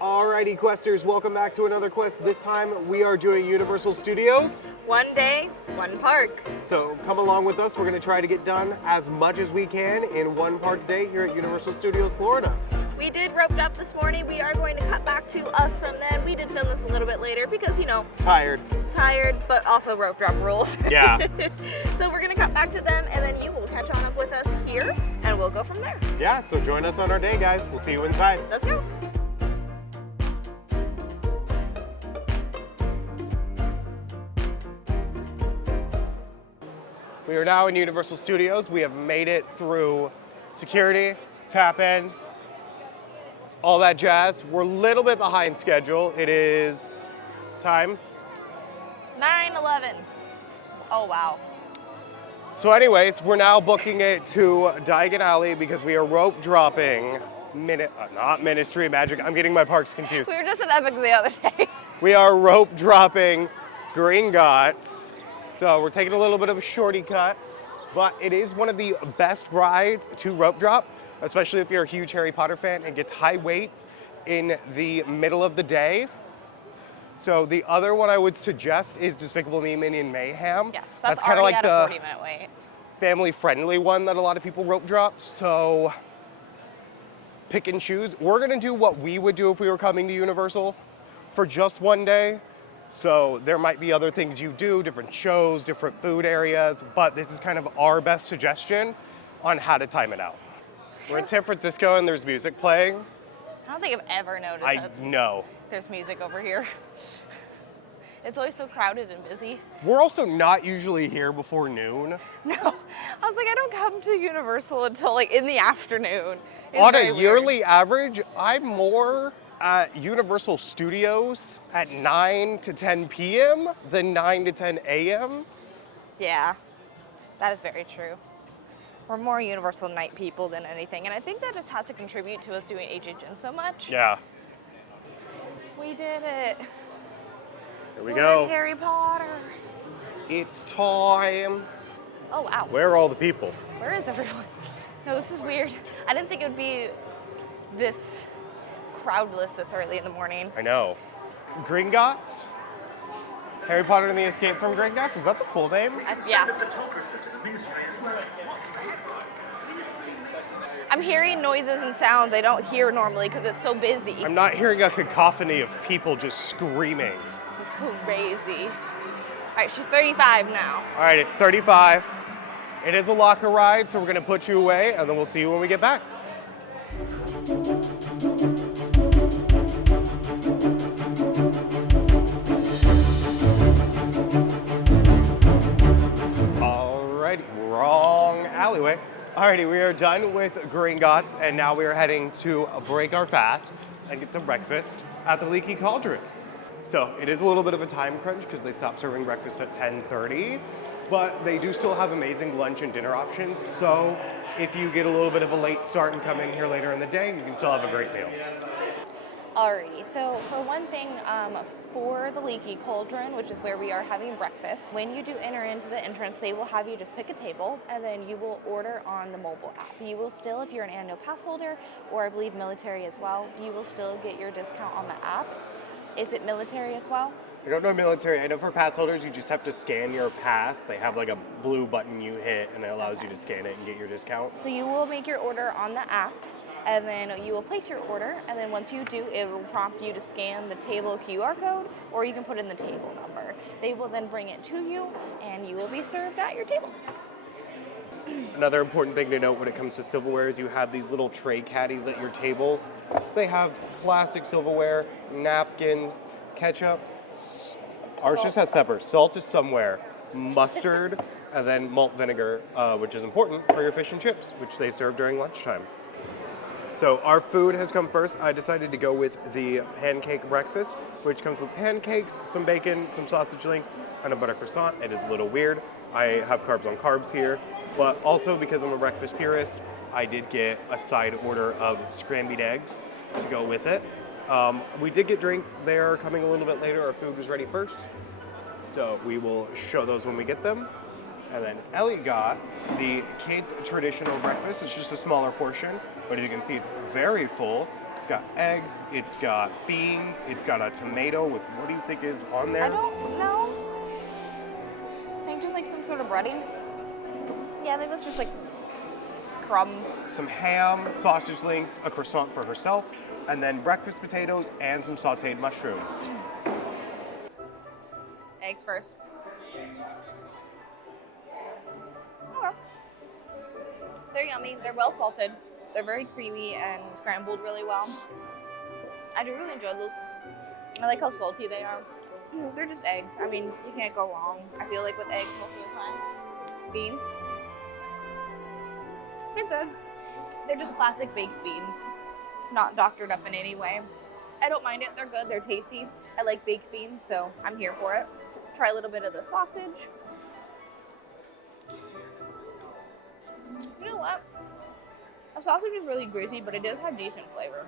Alrighty, Questers, welcome back to another quest. This time we are doing Universal Studios. One day, one park. So come along with us. We're going to try to get done as much as we can in one park a day here at Universal Studios, Florida. We did rope drop this morning. We are going to cut back to us from then. We did film this a little bit later because, you know, Tired, but also rope drop rules. Yeah. So we're going to cut back to them, and then you will catch on up with us here, and we'll go from there. Yeah, so join us on our day, guys. We'll see you inside. Let's go. We are now in Universal Studios. We have made it through security, tap in, all that jazz. We're a little bit behind schedule. It is time. 9:11. Oh, wow. So anyways, we're now booking it to Diagon Alley because we are rope dropping, not Ministry of Magic, I'm getting my parks confused. We were just at Epic the other day. We are rope dropping Gringotts. So we're taking a little bit of a shorty cut, but it is one of the best rides to rope drop, especially if you're a huge Harry Potter fan and gets high weights in the middle of the day. So the other one I would suggest is Despicable Me, Minion Mayhem. Yes, that's kind of already like at a the 40-minute wait. family-friendly one that a lot of people rope drop. So pick and choose. We're gonna do what we would do if we were coming to Universal for just one day. So there might be other things you do, different shows, different food areas, but this is kind of our best suggestion on how to time it out. We're in San Francisco and there's music playing. I don't think I've ever noticed I that know. there's music over here. It's always so crowded and busy. We're also not usually here before noon. No, I was like, I don't come to Universal until like in the afternoon. It's On very a weird. yearly average, I'm more at Universal Studios at 9 to 10 p.m. than 9 to 10 a.m. Yeah, that is very true. We're more Universal night people than anything, and I think that just has to contribute to us doing HHN so much. Yeah. We did it. Here we We're go. in Harry Potter. It's time. Oh, wow. Where are all the people? Where is everyone? No, this is weird. I didn't think it would be this crowdless this early in the morning. I know. Gringotts? Harry Potter and the Escape from Gringotts? Is that the full name? Yeah. I'm hearing noises and sounds I don't hear normally because it's so busy. I'm not hearing a cacophony of people just screaming. This is crazy. All right, she's 35 now. All right, it's 35. It is a locker ride, so we're gonna put you away and then we'll see you when we get back. Alrighty, wrong alleyway. Alrighty, we are done with Gringotts and now we are heading to break our fast and get some breakfast at the Leaky Cauldron. So it is a little bit of a time crunch because they stopped serving breakfast at 10:30, but they do still have amazing lunch and dinner options. So if you get a little bit of a late start and come in here later in the day, you can still have a great meal. Alrighty, so for one thing, for the Leaky Cauldron, which is where we are having breakfast, when you do enter into the entrance, they will have you just pick a table and then you will order on the mobile app. You will still, if you're an annual pass holder, or I believe military as well, you will still get your discount on the app. Is it military as well? I don't know military. I know for pass holders, you just have to scan your pass. They have like a blue button you hit and it allows you to scan it and get your discount. So you will make your order on the app, and then you will place your order, and then once you do, it will prompt you to scan the table QR code, or you can put in the table number. They will then bring it to you, and you will be served at your table. Another important thing to note when it comes to silverware is you have these little tray caddies at your tables. They have plastic silverware, napkins, ketchup. Ours just has pepper. Salt is somewhere. Mustard, and then malt vinegar, which is important for your fish and chips, which they serve during lunchtime. So our food has come first. I decided to go with the pancake breakfast, which comes with pancakes, some bacon, some sausage links, and a butter croissant. It is a little weird. I have carbs on carbs here, but also because I'm a breakfast purist, I did get a side order of scrambled eggs to go with it. We did get drinks. They're coming a little bit later. Our food was ready first, so we will show those when we get them. And then Ellie got the kids' traditional breakfast. It's just a smaller portion, but as you can see, it's very full. It's got eggs, it's got beans, it's got a tomato with what do you think is on there? I don't know. I think just like some sort of breading. Yeah, I think that's just like crumbs. Some ham, sausage links, a croissant for herself, and then breakfast potatoes and some sauteed mushrooms. Eggs first. Okay. They're yummy. They're well salted. They're very creamy and scrambled really well. I do really enjoy those. I like how salty they are. They're just eggs. I mean, you can't go wrong. I feel like with eggs most of the time. Beans. They're good. They're just classic baked beans. Not doctored up in any way. I don't mind it. They're good. They're tasty. I like baked beans, so I'm here for it. Try a little bit of the sausage. You know what? The sausage is really greasy, but it does have decent flavor.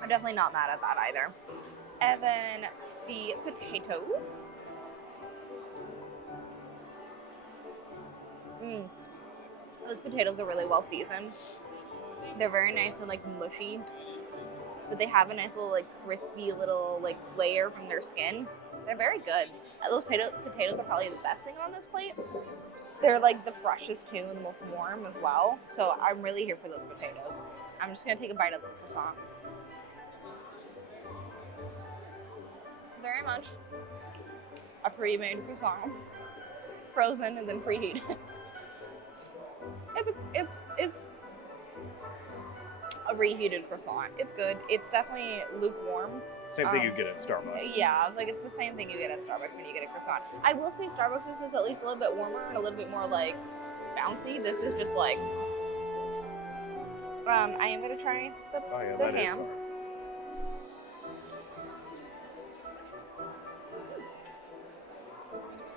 I'm definitely not mad at that either. And then the potatoes. Those potatoes are really well seasoned. They're very nice and like mushy, but they have a nice little like crispy little like layer from their skin. They're very good. Those potatoes are probably the best thing on this plate. They're like the freshest too and the most warm as well. So I'm really here for those potatoes. I'm just gonna take a bite of the croissant. Very much a pre-made croissant, frozen and then preheated. It's a reheated croissant. It's good. It's definitely lukewarm. Same thing you get at Starbucks. Yeah, I was like, it's the same thing you get at Starbucks when you get a croissant. I will say Starbucks is at least a little bit warmer and a little bit more like bouncy. This is just like, I am gonna try the ham.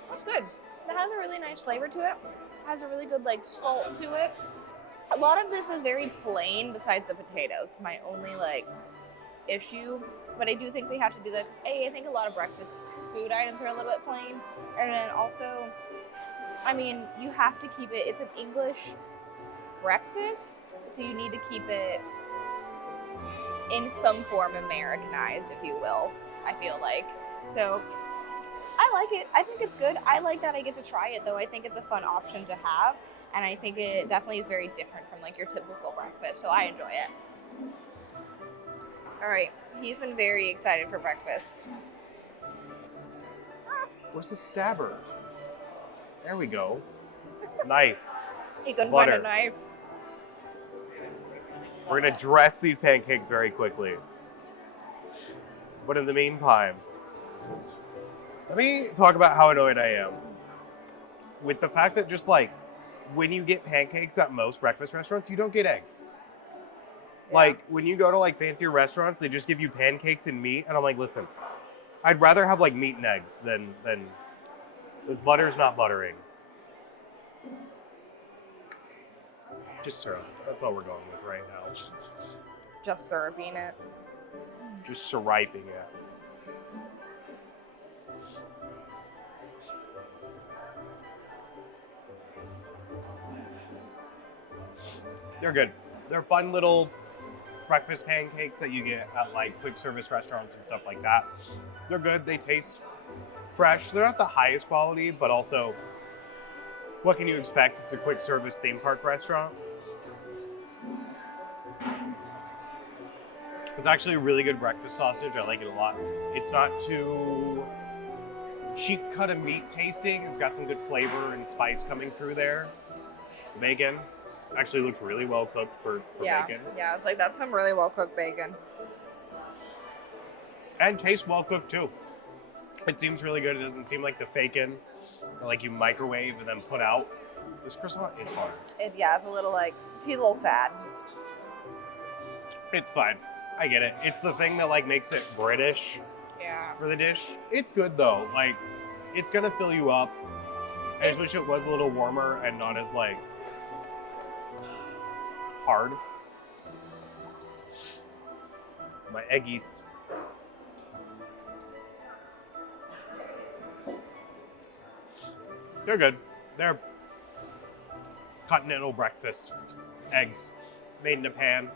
That's good. That has a really nice flavor to it. Has a really good like salt to it. A lot of this is very plain besides the potatoes. My only like issue, but I do think they have to do that because I think a lot of breakfast food items are a little bit plain, and then also, I mean, you have to keep it. It's an English breakfast, so you need to keep it in some form Americanized, if you will. I feel like so. I like it. I think it's good. I like that I get to try it, though. I think it's a fun option to have, and I think it definitely is very different from like your typical breakfast, so I enjoy it. All right, he's been very excited for breakfast. Where's the stabber? There we go. Knife. He couldn't Butter. find a knife. We're gonna dress these pancakes very quickly. But in the meantime, let me talk about how annoyed I am with the fact that just like when you get pancakes at most breakfast restaurants, you don't get eggs. Yeah. Like when you go to like fancier restaurants, they just give you pancakes and meat, and I'm like, listen, I'd rather have like meat and eggs than this butter's not buttering. Just syrup. That's all we're going with right now. Just syruping it. Just syruping it. They're good. They're fun little breakfast pancakes that you get at like quick service restaurants and stuff like that. They're good. They taste fresh. They're not the highest quality, but also, what can you expect? It's a quick service theme park restaurant. It's actually a really good breakfast sausage. I like it a lot. It's not too cheap cut of meat tasting. It's got some good flavor and spice coming through there. Bacon actually looks really well cooked for bacon. Yeah, it's like that's some really well cooked bacon. And tastes well cooked too. It seems really good. It doesn't seem like the fake-in, like you microwave and then put out. This croissant is hard. It's a little like, she's a little sad. It's fine. I get it. It's the thing that like makes it British for the dish. It's good though. Like, it's gonna fill you up. I just wish it was a little warmer and not as like hard. My eggies. They're good. They're continental breakfast eggs made in a pan.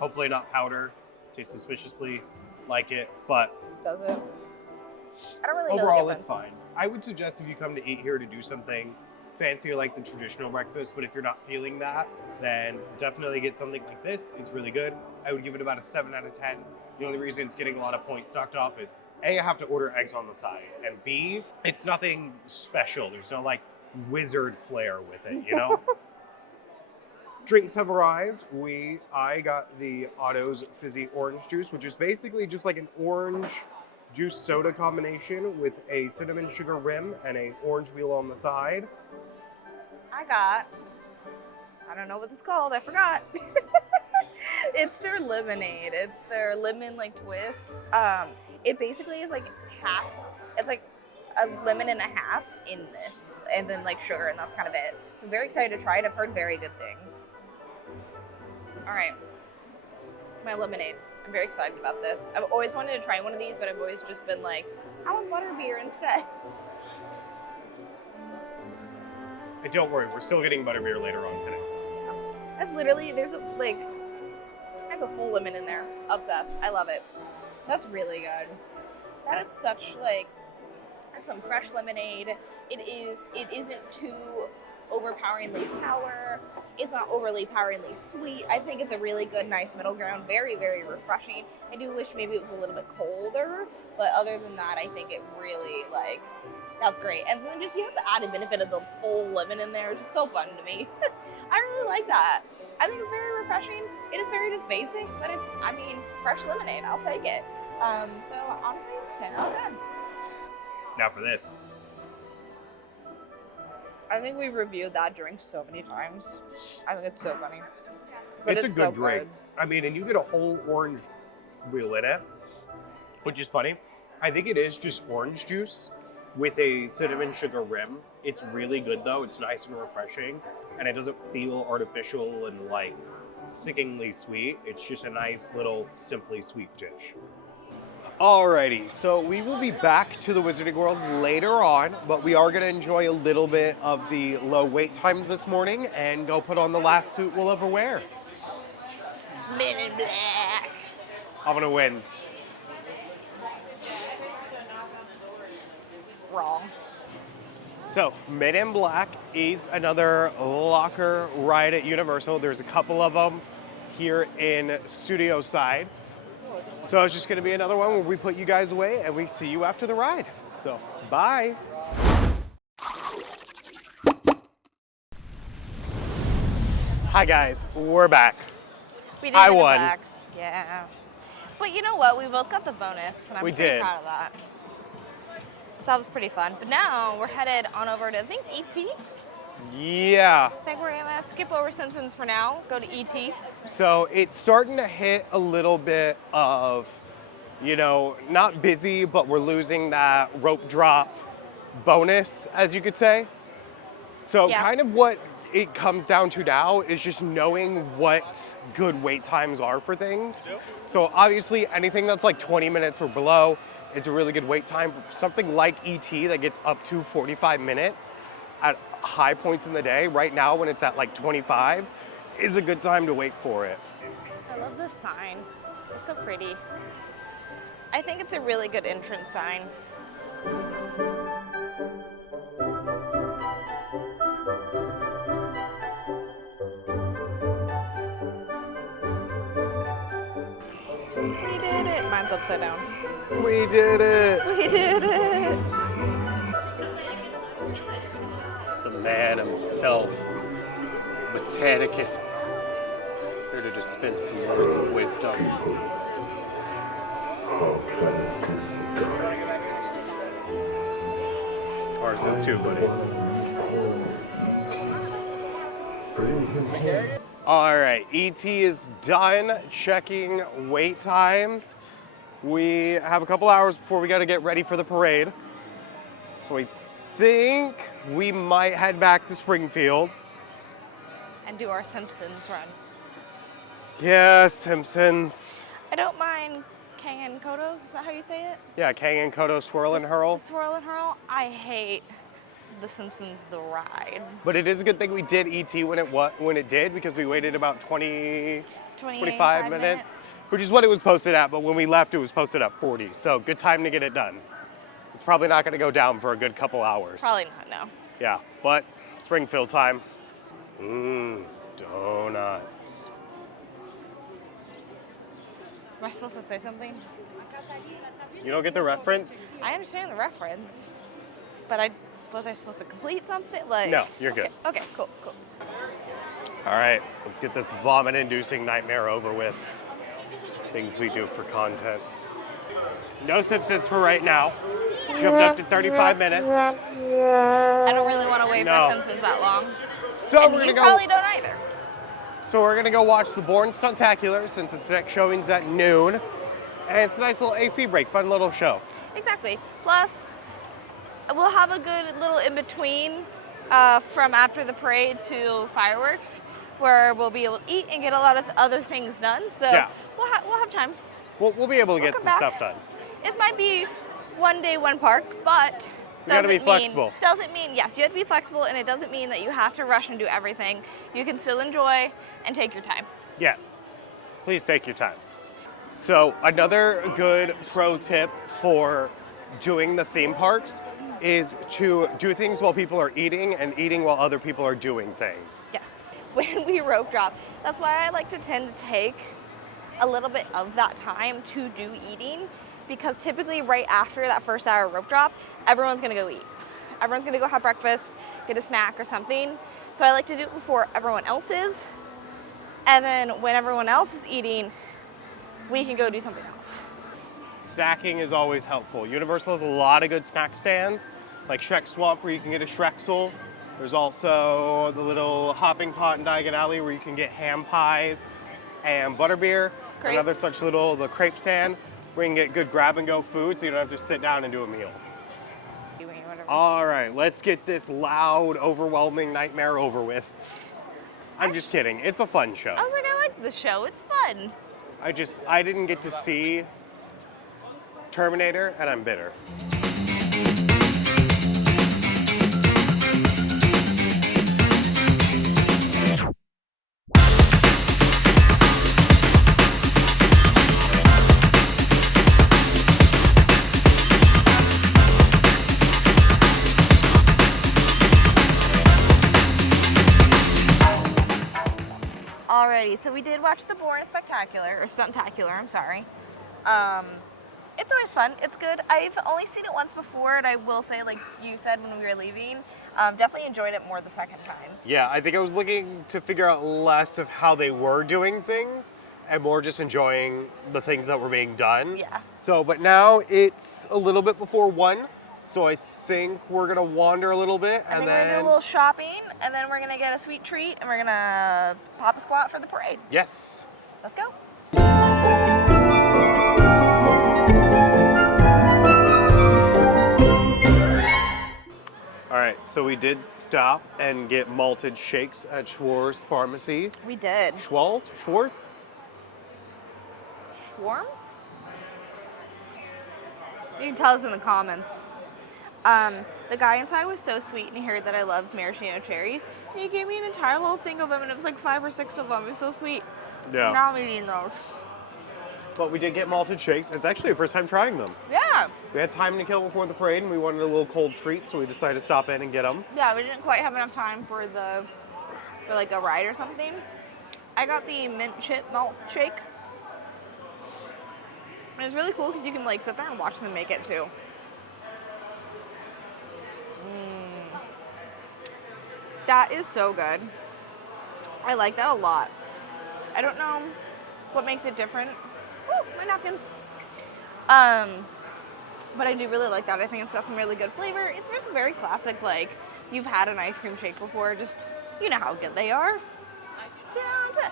Hopefully not powder. Tastes suspiciously like it, but Does it? I don't really know the overall it's difference. fine. I would suggest if you come to eat here to do something fancier like the traditional breakfast, but if you're not feeling that, then definitely get something like this. It's really good. I would give it about a 7 out of 10. The only reason it's getting a lot of points knocked off is A, I have to order eggs on the side, and B, it's nothing special. There's no like wizard flair with it, you know? Drinks have arrived. I got the Otto's Fizzy Orange Juice, which is basically just like an orange juice soda combination with a cinnamon sugar rim and a orange wheel on the side. I don't know what this is called, I forgot. It's their lemonade. It's their lemon like twist. It basically is like half, it's like a lemon and a half in this, and then like sugar, and that's kind of it. So I'm very excited to try it. I've heard very good things. All right, my lemonade. I'm very excited about this. I've always wanted to try one of these, but I've always just been like, I want butterbeer instead. And don't worry, we're still getting butterbeer later on today. That's literally, there's a full lemon in there. Obsessed. I love it. That's really good. That is such that's some fresh lemonade. It isn't too overpoweringly sour. It's not overly poweringly sweet. I think it's a really good, nice middle ground. Very, very refreshing. I do wish maybe it was a little bit colder, but other than that, I think it really, that's great. And then just you have the added benefit of the full lemon in there, which is so fun to me. I really like that. I think it's very refreshing. It is very just basic, but fresh lemonade, I'll take it. So honestly, 10 out of 10. Now for this. I think we've reviewed that drink so many times. I think it's so funny. But It's a good so drink. And you get a whole orange wheel in it, which is funny. I think it is just orange juice with a cinnamon sugar rim. It's really good though. It's nice and refreshing, and it doesn't feel artificial and like stickingly sweet. It's just a nice little simply sweet dish. Alrighty, so we will be back to the Wizarding World later on, but we are going to enjoy a little bit of the low wait times this morning and go put on the last suit we'll ever wear. Men in Black. I'm going to win. Wrong. So, Men in Black is another locker ride at Universal. There's a couple of them here in Studio Side. So it's just going to be another one where we put you guys away and we see you after the ride. So, bye. Hi guys, we're back. We did I win it won. back. Yeah. But you know what? We both got the bonus, and I'm We pretty did. proud of that. So that was pretty fun. But now we're headed on over to, I think, ET. Yeah. I think we're gonna skip over Simpsons for now, go to ET. So it's starting to hit a little bit of, not busy, but we're losing that rope drop bonus, as you could say. So Yeah. kind of what it comes down to now is just knowing what good wait times are for things. So obviously anything that's like 20 minutes or below is a really good wait time. Something like ET that gets up to 45 minutes at high points in the day, right now when it's at like 25, is a good time to wait for it. I love this sign. It's so pretty. I think it's a really good entrance sign. We did it. Mine's upside down. We did it! We did it. The man himself, Botanicus, here to dispense some words of wisdom. Ours is too, buddy. All right, ET is done checking wait times. We have a couple hours before we got to get ready for the parade. So we think we might head back to Springfield. And do our Simpsons run. Yeah, Simpsons. I don't mind Kang and Kodos. Is that how you say it? Yeah, Kang and Kodo swirl and hurl. The swirl and hurl. I hate The Simpsons the ride. But it is a good thing we did ET when it did, because we waited about 25 minutes which is what it was posted at, but when we left, it was posted at 40. So good time to get it done. It's probably not going to go down for a good couple hours. Probably not, no. Yeah, but Springfield time. Donuts. Am I supposed to say something? You don't get the reference? I understand the reference, but was I supposed to complete something? No, you're good. Okay, cool. All right, let's get this vomit-inducing nightmare over with. Things we do for content. No Simpsons for right now. Jumped up to 35 minutes. I don't really want to wait for Simpsons that long. So And we're you gonna probably don't either. So we're gonna go watch the Bourne Stuntacular since its next showing's at noon. And it's a nice little AC break, fun little show. Exactly. Plus, we'll have a good little in-between from after the parade to fireworks, where we'll be able to eat and get a lot of other things done. So yeah. we'll have time. We'll be able to get some stuff done. This might be one day, one park, but you gotta be flexible. Doesn't mean, yes, you have to be flexible, and it doesn't mean that you have to rush and do everything. You can still enjoy and take your time. Yes, please take your time. So another good pro tip for doing the theme parks is to do things while people are eating and eating while other people are doing things. Yes. When we rope drop, that's why I like to tend to take a little bit of that time to do eating, because typically right after that first hour rope drop, everyone's gonna go eat. Everyone's gonna go have breakfast, get a snack or something. So I like to do it before everyone else is. And then when everyone else is eating, we can go do something else. Snacking is always helpful. Universal has a lot of good snack stands, like Shrek Swamp where you can get a Shreksel. There's also the little hopping pot in Diagon Alley where you can get ham pies and butterbeer. Crepes. Another such little, the crepe stand where you can get good grab and go food so you don't have to sit down and do a meal. All right, let's get this loud, overwhelming nightmare over with. I'm just kidding. It's a fun show. I was like, I like the show. It's fun. I didn't get to see Terminator, and I'm bitter. Alrighty, so we did watch the Bourne Spectacular, or Stuntacular, I'm sorry. It's always fun, it's good. I've only seen it once before, and I will say, like you said when we were leaving, definitely enjoyed it more the second time. Yeah, I think I was looking to figure out less of how they were doing things, and more just enjoying the things that were being done. Yeah. So, but now it's a little bit before 1, so I think we're gonna wander a little bit, and then we're gonna do a little shopping, and then we're gonna get a sweet treat, and we're gonna pop a squat for the parade. Yes. Let's go. All right, so we did stop and get malted shakes at Schwartz Pharmacy. We did. Schwartz? Schwarms? You can tell us in the comments. The guy inside was so sweet, and he heard that I loved maraschino cherries. And he gave me an entire little thing of them, and it was like 5 or 6 of them. It was so sweet. Yeah. Now I'm eating those. But we did get malted shakes. It's actually the first time trying them. Yeah. We had time to kill before the parade, and we wanted a little cold treat, so we decided to stop in and get them. Yeah, we didn't quite have enough time for like a ride or something. I got the mint chip malt shake. It was really cool because you can like sit there and watch them make it too. That is so good. I like that a lot. I don't know what makes it different. Ooh, my napkins. But I do really like that. I think it's got some really good flavor. It's just very classic, like you've had an ice cream shake before, just you know how good they are. 10 out of 10.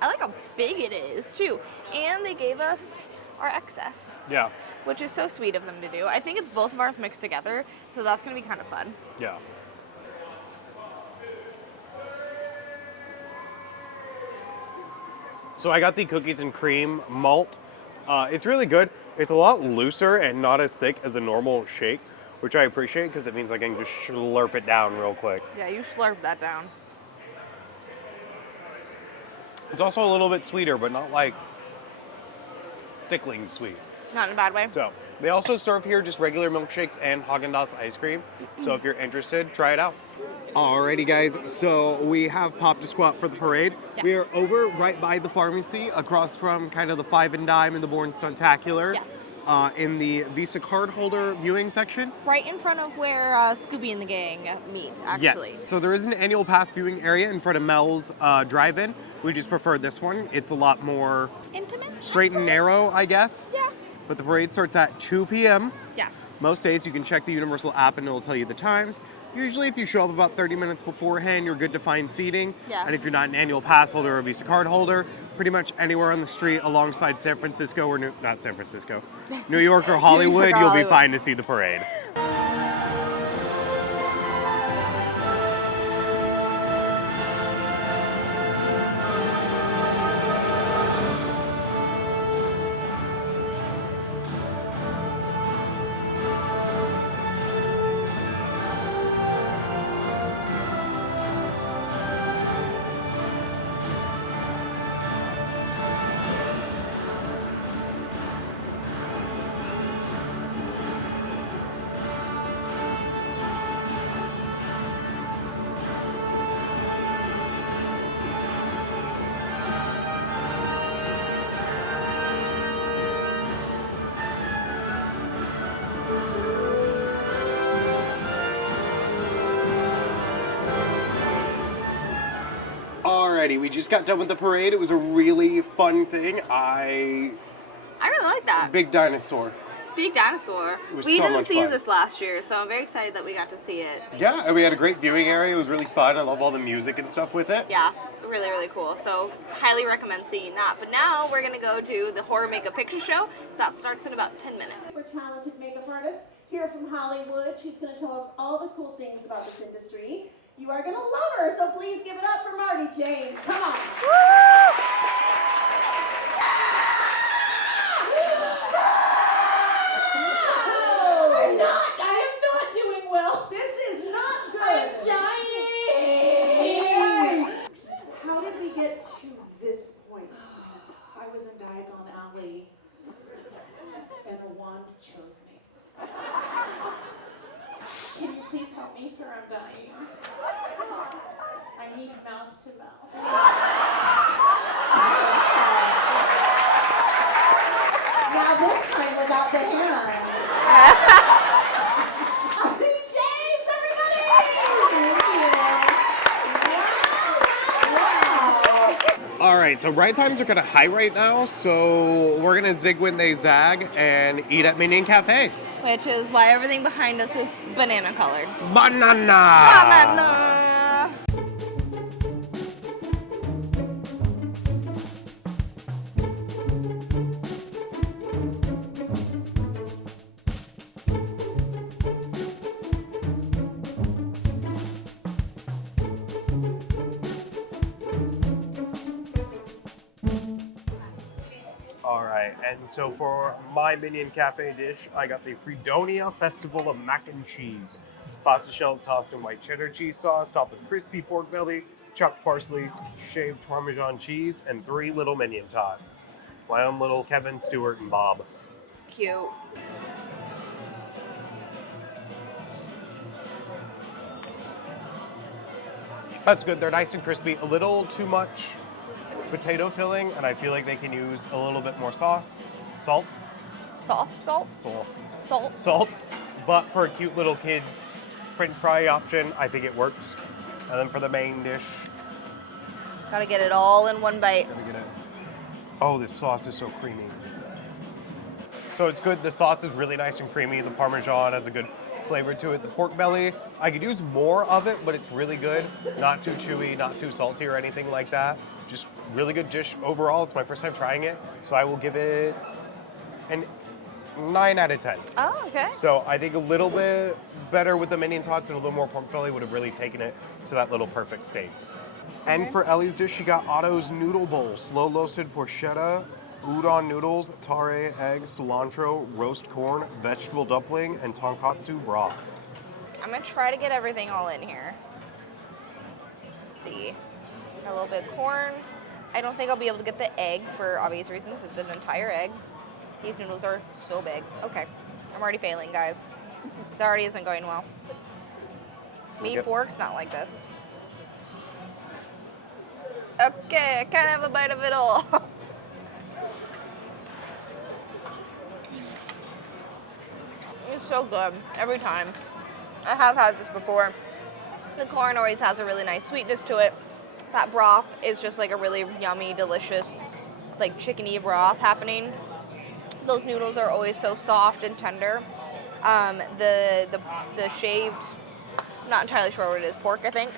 I like how big it is too. And they gave us our excess. Yeah. Which is so sweet of them to do. I think it's both of ours mixed together, so that's gonna be kind of fun. Yeah. So I got the cookies and cream malt. It's really good. It's a lot looser and not as thick as a normal shake, which I appreciate because it means I can just slurp it down real quick. Yeah, you slurp that down. It's also a little bit sweeter, but not like sickling sweet. Not in a bad way. So they also serve here just regular milkshakes and Haagen-Dazs ice cream. So if you're interested, try it out. Alrighty guys, so we have popped a squat for the parade. Yes. We are over right by the pharmacy, across from kind of the Five and Dime and the Born Stuntacular. Yes. In the Visa card holder viewing section. Right in front of where Scooby and the gang meet, actually. Yes. So there is an annual pass viewing area in front of Mel's drive-in. We just prefer this one. It's a lot more Intimate? straight and narrow, I guess. Yeah. But the parade starts at 2 p.m. Yes. Most days you can check the Universal app and it'll tell you the times. Usually if you show up about 30 minutes beforehand, you're good to find seating. Yeah. And if you're not an annual pass holder or a Visa card holder, pretty much anywhere on the street alongside San Francisco or not San Francisco, New York or Hollywood, you'll be fine to see the parade. Alrighty, we just got done with the parade. It was a really fun thing. I really like that. Big dinosaur. Big dinosaur. It was We so didn't much see fun. this last year, so I'm very excited that we got to see it. Yeah, and we had a great viewing area. It was really fun. I love all the music and stuff with it. Yeah, really, really cool. So highly recommend seeing that. But now we're gonna go to the horror makeup picture show. That starts in about 10 minutes. We're talented makeup artist here from Hollywood. She's going to tell us all the cool things about this industry. You are going to love her, so please give it up for Marty James. Come on. I am not doing well. This is not good. I'm dying. How did we get to this point? I was in Diagon Alley, and a wand chose me. Can you please help me, sir? I'm dying. I need mouth to mouth. Now this time without the hand. Marty James, everybody! Thank you. Wow. All right, so ride times are kind of high right now, so we're gonna zig when they zag and eat at Minion Cafe. Which is why everything behind us is banana colored. Banana! Banana! All right, and so for my Minion Cafe dish, I got the Fredonia Festival of Mac and Cheese. Pasta shells tossed in white cheddar cheese sauce, topped with crispy pork belly, chopped parsley, shaved Parmesan cheese, and 3 little Minion tots. My own little Kevin, Stewart, and Bob. Cute. That's good, they're nice and crispy. A little too much potato filling, and I feel like they can use a little bit more sauce. Salt? Sauce, salt, Salt. But for a cute little kid's French fry option, I think it works. And then for the main dish, Gotta get it all in one bite. gotta get it. Oh, this sauce is so creamy. So it's good. The sauce is really nice and creamy. The Parmesan has a good flavor to it. The pork belly, I could use more of it, but it's really good. Not too chewy, not too salty or anything like that. Just really good dish overall. It's my first time trying it, so I will give it an 9 out of 10. Oh, okay. So I think a little bit better with the Minion tots and a little more pork belly would have really taken it to that little perfect state. And Okay. for Ellie's dish, she got Otto's Noodle Bowl, slow roasted porchetta, udon noodles, tare, egg, cilantro, roast corn, vegetable dumpling, and tonkatsu broth. I'm gonna try to get everything all in here. Let's see. Got a little bit of corn. I don't think I'll be able to get the egg for obvious reasons. It's an entire egg. These noodles are so big. Okay, I'm already failing, guys. This already isn't going well. Meat forks, not like this. Okay, I can't have a bite of it all. It's so good every time. I have had this before. The corn always has a really nice sweetness to it. That broth is just like a really yummy, delicious, like chickeny broth happening. Those noodles are always so soft and tender. The shaved, I'm not entirely sure what it is, pork I think.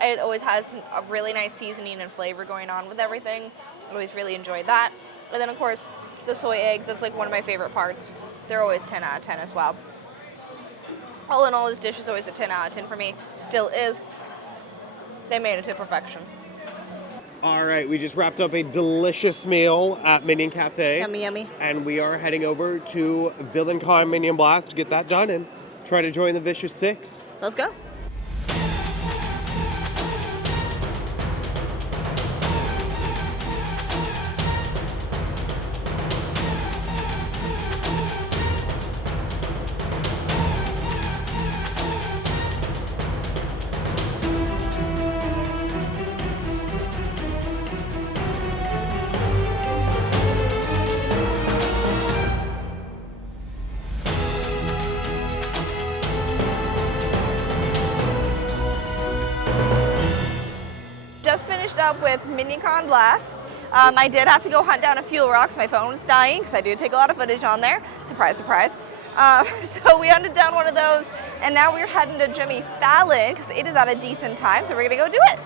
It always has a really nice seasoning and flavor going on with everything. I always really enjoyed that. And then of course the soy eggs, that's like one of my favorite parts. They're always 10 out of 10 as well. All in all, this dish is always a 10 out of 10 for me. Still is. They made it to perfection. All right, we just wrapped up a delicious meal at Minion Cafe. Yummy, yummy. And we are heading over to VillainCon Minion Blast to get that done and try to join the Vicious Six. Let's go. Up with MinionCon Blast. I did have to go hunt down a fuel rocks. My phone was dying because I do take a lot of footage on there. Surprise, surprise. So we hunted down one of those, and now we're heading to Jimmy Fallon because it is at a decent time, so we're gonna go do it.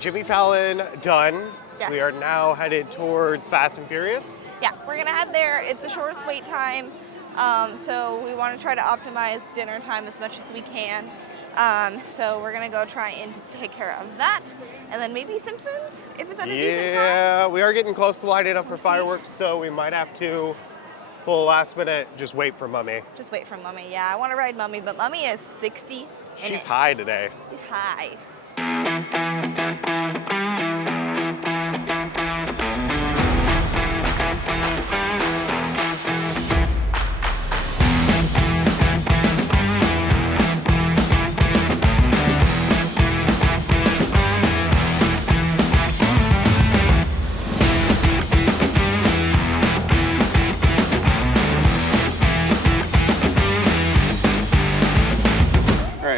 Jimmy Fallon done. Yes. We are now headed towards Fast and Furious. Yeah, we're gonna head there. It's the shortest wait time, so we want to try to optimize dinner time as much as we can. So we're gonna go try and take care of that, and then maybe Simpsons if it's at a decent time. Yeah, we are getting close to lighting up for fireworks, so we might have to pull last minute. Just wait for Mummy. Just wait for Mummy. Yeah, I want to ride Mummy, but Mummy is 60. She's high today. She's high.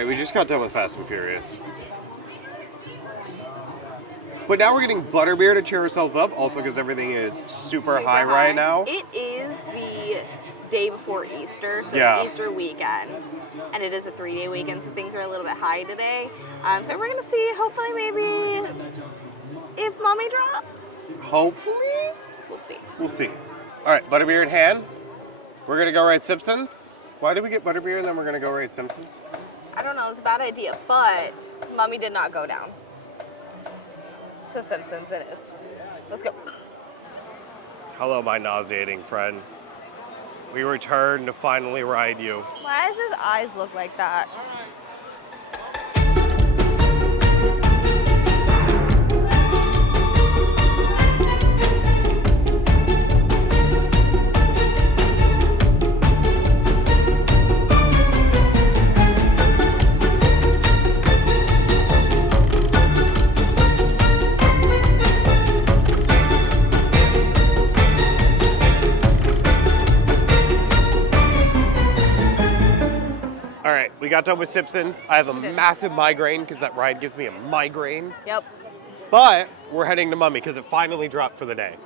We just got done with Fast and Furious. But now we're getting butterbeer to cheer ourselves up, also because everything is super high right now. It is the day before Easter, so it's Easter weekend, and it is a 3-day weekend, so things are a little bit high today. So we're gonna see, hopefully maybe, if Mommy drops. Hopefully? We'll see. We'll see. All right, butterbeer in hand. We're gonna go ride Simpsons. Why did we get butterbeer and then we're gonna go ride Simpsons? I don't know, it's a bad idea, but Mommy did not go down. So Simpsons it is. Let's go. Hello, my nauseating friend. We return to finally ride you. Why does his eyes look like that? We got done with Simpsons. I have a massive migraine because that ride gives me a migraine. Yep. But we're heading to Mummy because it finally dropped for the day.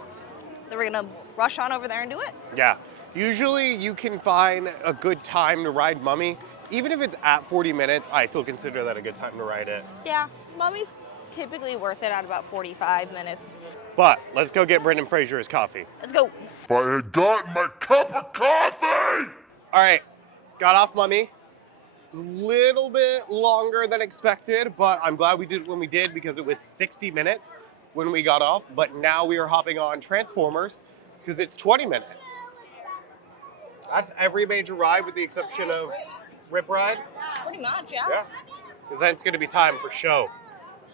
So we're gonna rush on over there and do it? Yeah. Usually you can find a good time to ride Mummy. Even if it's at 40 minutes, I still consider that a good time to ride it. Yeah, Mummy's typically worth it at about 45 minutes. But let's go get Brendan Fraser his coffee. Let's go. I had gotten my cup of coffee! All right, got off Mummy. It was a little bit longer than expected, but I'm glad we did it when we did because it was 60 minutes when we got off. But now we are hopping on Transformers because it's 20 minutes. That's every major ride with the exception of Rip Ride. Pretty much, yeah. Yeah, because then it's going to be time for show.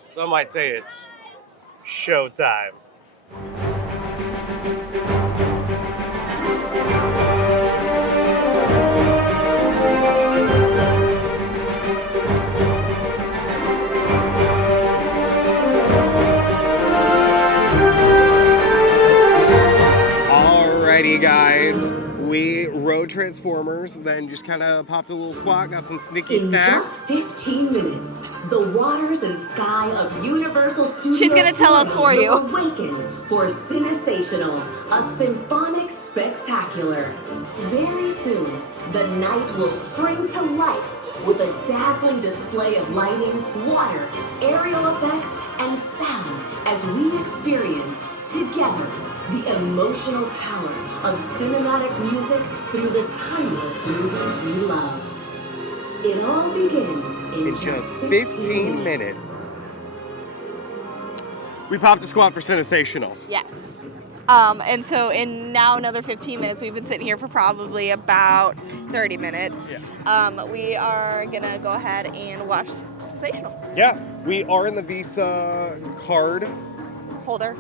Some might say it's show time. Alrighty, guys. We rode Transformers, then just kind of popped a little squat, got some sneaky In snacks. just 15 minutes, the waters and sky of Universal Studios She's gonna tell us for you. will awaken for Cinesational, a symphonic spectacular. Very soon, the night will spring to life with a dazzling display of lighting, water, aerial effects, and sound as we experience together the emotional power of cinematic music through the timeless movies we love. It all begins In just 15 minutes. We popped a squat for Cinesational. Yes. And so in now another 15 minutes, we've been sitting here for probably about 30 minutes. Yeah. We are gonna go ahead and watch Sensational. Yeah, we are in the Visa card holder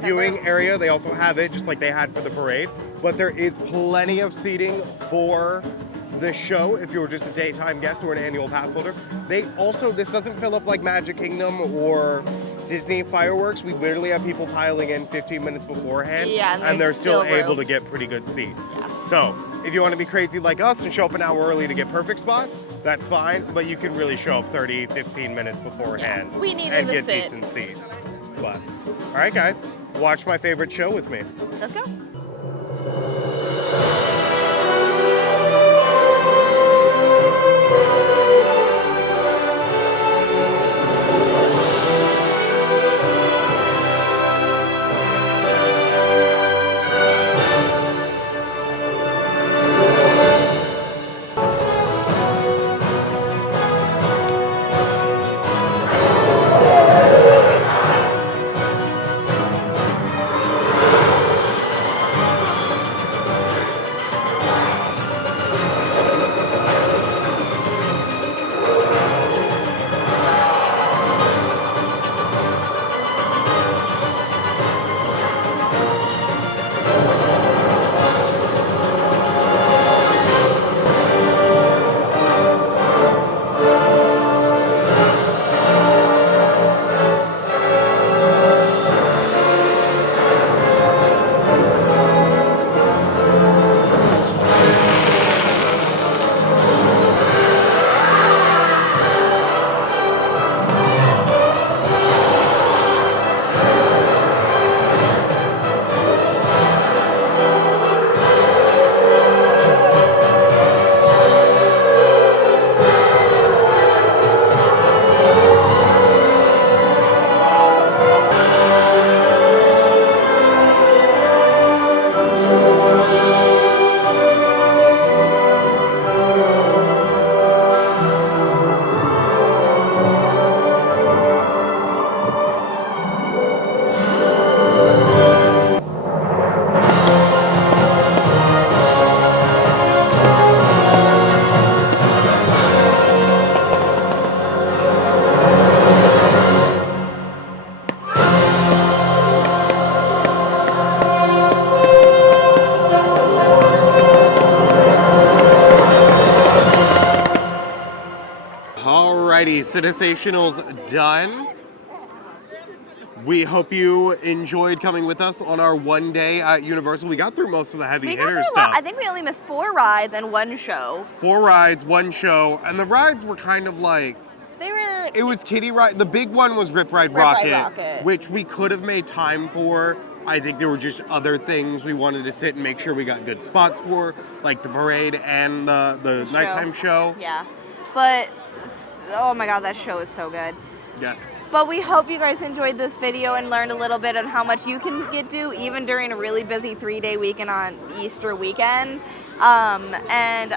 viewing area. They also have it just like they had for the parade, but there is plenty of seating for the show if you're just a daytime guest or an annual pass holder. They also, this doesn't fill up like Magic Kingdom or Disney fireworks. We literally have people piling in 15 minutes beforehand, Yeah, and they're there's still still able room. to get pretty good seats. Yeah. So if you want to be crazy like us and show up an hour early to get perfect spots, that's fine, but you can really show up 30, 15 minutes beforehand Yeah, we needed and to get sit. decent seats. But, all right, guys, watch my favorite show with me. Let's go. Alrighty, Cinesational's done. We hope you enjoyed coming with us on our one day at Universal. We got through most of the heavy We got hitter through a stuff. lot. I think we only missed 4 rides and 1 show. 4 rides, 1 show, and the rides were kind of like, They were. it was kiddie ride. The big one was Rip Ride Rip Ride Rocket, Rocket. which we could have made time for. I think there were just other things we wanted to sit and make sure we got good spots for, like the parade and the nighttime show. Yeah. But, oh my god, that show is so good. Yes. But we hope you guys enjoyed this video and learned a little bit on how much you can get to even during a really busy 3-day weekend on Easter weekend. And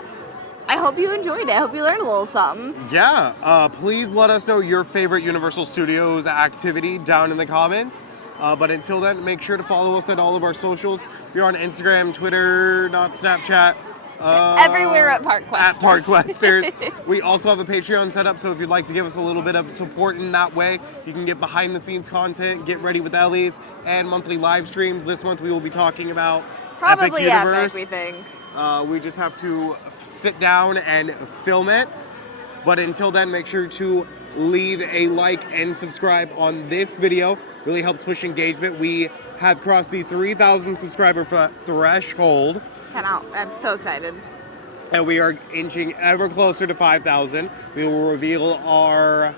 I hope you enjoyed it. I hope you learned a little something. Yeah, please let us know your favorite Universal Studios activity down in the comments. But until then, make sure to follow us at all of our socials. We're on Instagram, Twitter, not Snapchat. Everywhere at Park Questers. At Park Questers. We also have a Patreon set up, so if you'd like to give us a little bit of support in that way, you can get behind the scenes content, get ready with Ellie's, and monthly live streams. This month we will be talking about Probably Epic Universe. Epic, we think. We just have to sit down and film it. But until then, make sure to leave a like and subscribe on this video. Really helps push engagement. We have crossed the 3,000 subscriber threshold. Cannot. I'm so excited. And we are inching ever closer to 5,000. We will reveal our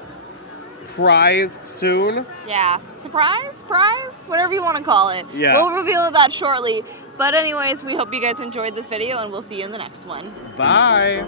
prize soon. Yeah. Surprise? Prize? Whatever you want to call it. Yeah. We'll reveal that shortly. But anyways, we hope you guys enjoyed this video, and we'll see you in the next one. Bye.